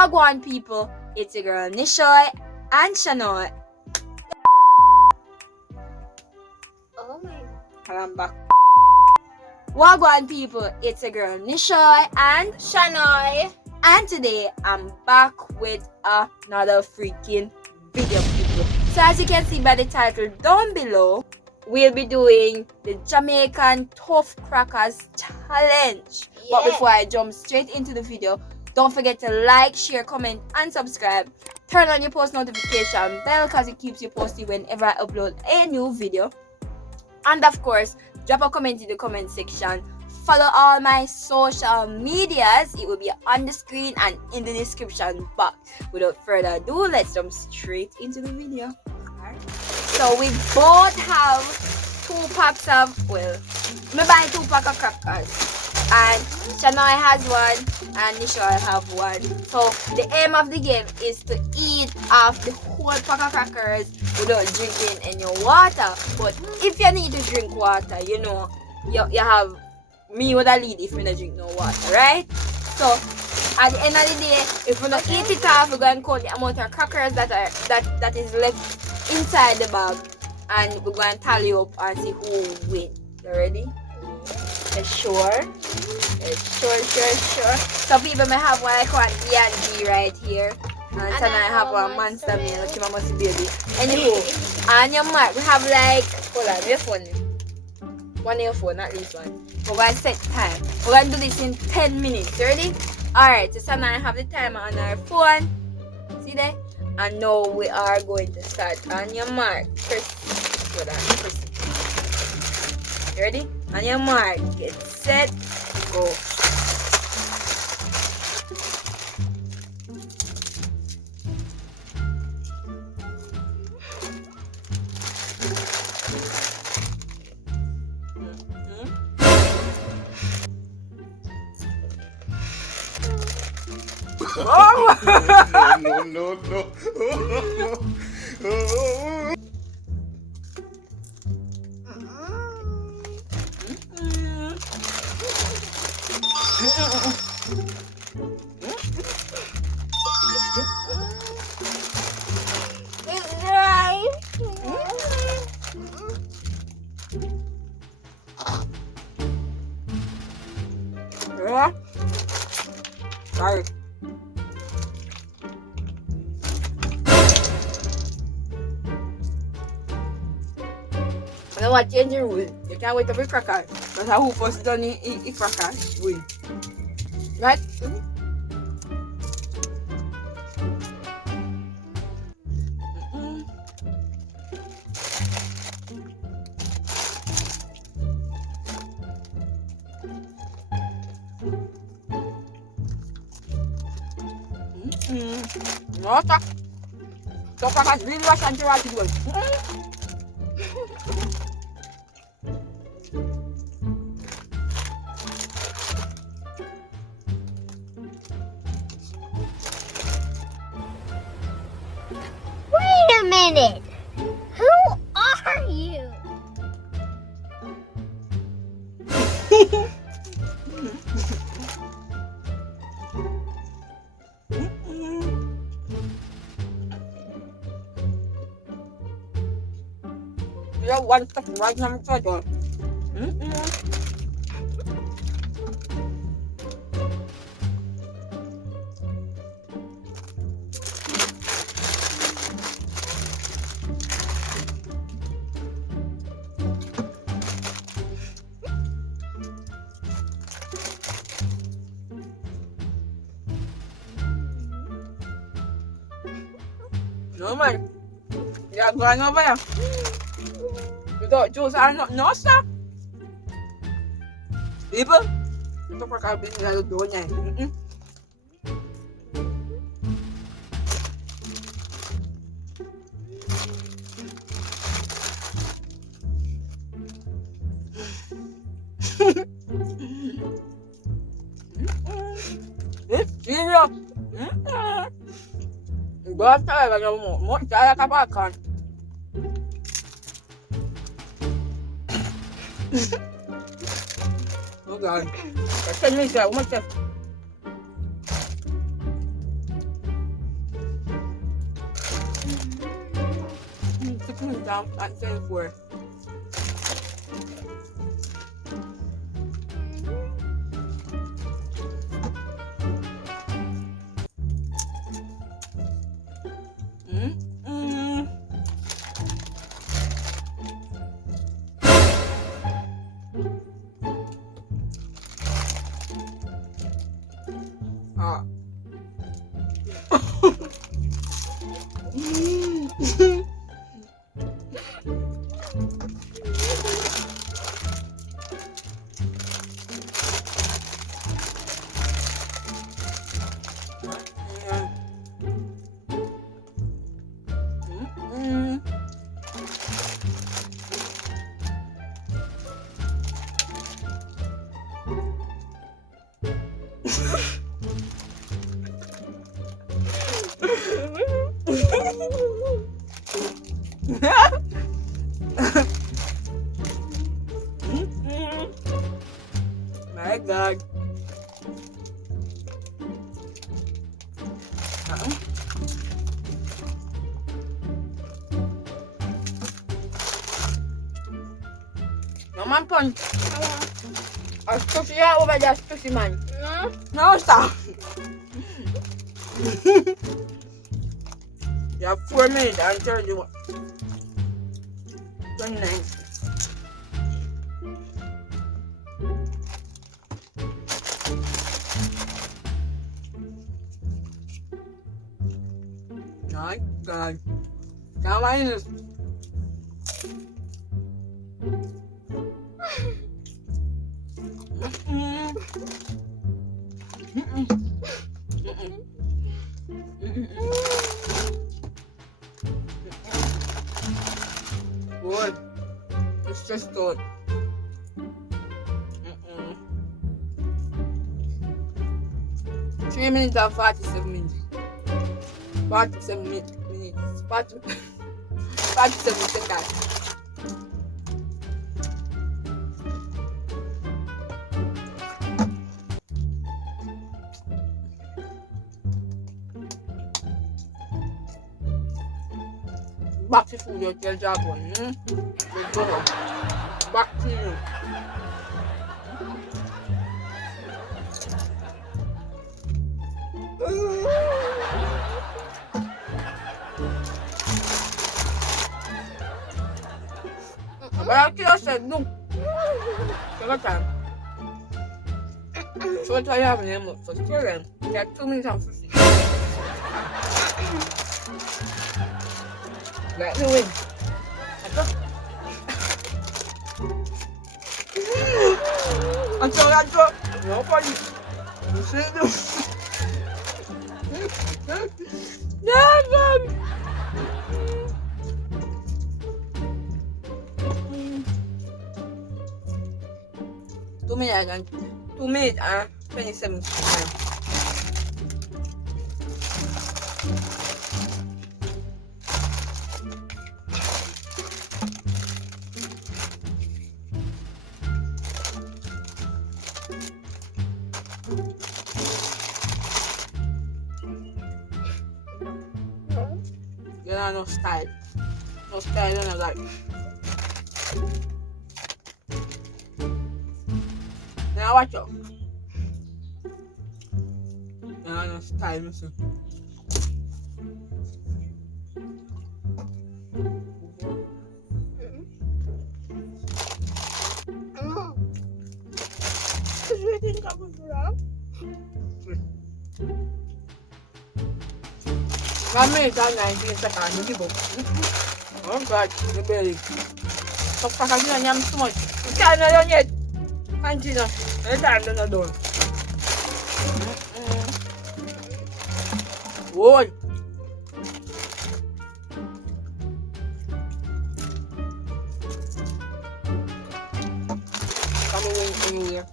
Wagwan people, it's your girl Nishoy and Shanoy. Oh my. And I'm back. Wagwan people, it's your girl Nishoy and Shanoy. And today I'm back with another freaking video, people. So as you can see by the title down below, we'll be doing the Jamaican Tough Crackers Challenge. Yeah. But before I jump straight into the video, don't forget to like, share, comment, and subscribe. Turn on your post notification bell because it keeps you posted whenever I upload a new video. And of course, drop a comment in the comment section. Follow all my social medias. It will be on the screen and in the description box. Without further ado, let's jump straight into the video. Alright. So we both have 2 packs of, well, me buy 2 packs of crackers. And Shanoy has 1 and Nishoy have 1. So the aim of the game is to eat off the whole pack of crackers without drinking any water. But if you need to drink water, you know, you have me would lead if we don't drink no water, right? So at the end of the day, if we don't eat it off, we're going to count the amount of crackers that is left inside the bag, and we're going to tally up and see who wins. You ready? Yeah, sure. Sure. Some people may have one like one B&G right here. And some I have one monster meal, like my must baby. Anywho, on your mark, we have like, hold on, your phone. One your phone, not this one. We're going to set time. We're going to do this in 10 minutes. Ready? Alright, so Sana and I have the timer on our phone. See there? And now we are going to start. On your mark. Press. Hold on. Press. You ready? On your mark. Get set. Go. No. It's dry. Yeah. Sorry. I know what change the rule. You can't wait to be cracker. Because who first done eat cracker win. Right? No, tak. So crackers really was and what it was. Wait a minute. Who are you? You have one stuff right now in front of No man. You're going over there. Without juice and no stop. People, ito pa kabin nila doon niya. It's serious. Basta talaga mo kaya ka pa kan. Oh God. Kasi minsan, umatap. at 24. Ah. My God. No man punch. Especially over there, especially man. No stop. You have 4 minutes and 31. 29. My God. Come on. Good. It's just good. 3 minutes and 47 minutes. 47 minutes. 47 seconds. Back to food, you tell Jaguan. Let's go. Back to you. But I said, no. Take time. So what I have in them for children. They have 2 minutes and 50. Let me win. Until nobody. You see this? Yeah, man. 2 minutes and 2 minutes and 27 seconds. You know, no style. No style, no like. Now watch out. No, no style, listen. One minute and 19 seconds, you give up. Oh God, the belly. Stop packing and yam too much. You can't done yet. Continue. The time they're not done. Whoa. Come away anywhere.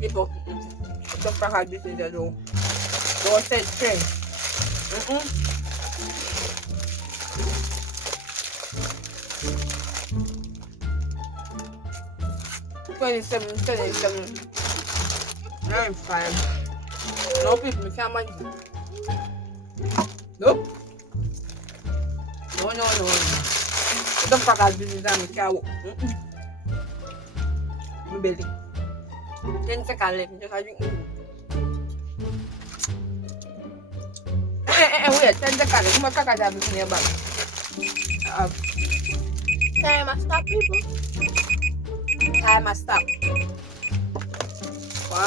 People, stop packing this is the door. Don't say strength. 27. I'm fine. No people, we can't manage it. Nope. No. The crackers business and we can't walk. My belly. 10 seconds left, just a drink. Wait, 10 seconds. How much crackers have you in your bag? Time I stop, people. Time has stopped. 1.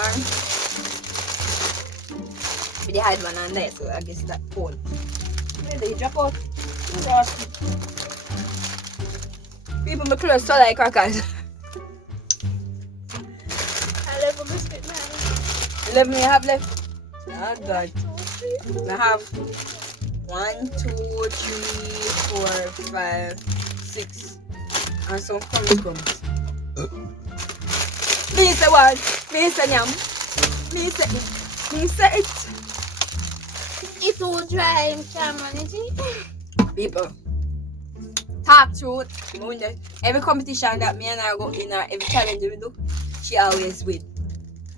With the hide one on there, so I guess that phone. Where did you drop out? People, my clothes so like crackers. I love a biscuit, man. 11 you have left? Oh God. I have 1, 2, 3, 4, 5, 6. And some crumbs. Me say what? Me say yam. Me say it. Me say it. It's all dry and can't manage it. People, talk truth. Every competition that me and her go in, or every challenge we do, she always win.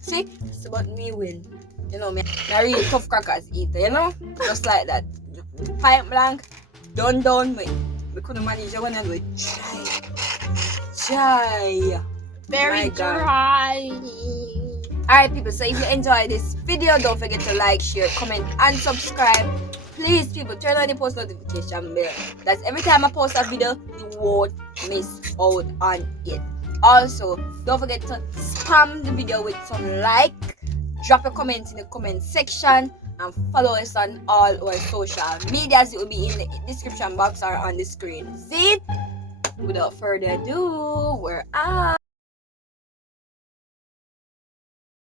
See, it's about me win. You know, me a really tough crackers eater, you know? Just like that. Point blank, done me. We couldn't manage it when I do it. Try. Very dry. Alright people, so if you enjoyed this video, don't forget to like, share, comment and subscribe. Please people, turn on the post notification bell. That's every time I post a video, you won't miss out on it. Also, don't forget to spam the video with some like, drop a comment in the comment section, and follow us on all our social medias. It will be in the description box or on the screen. See? Without further ado, we're out.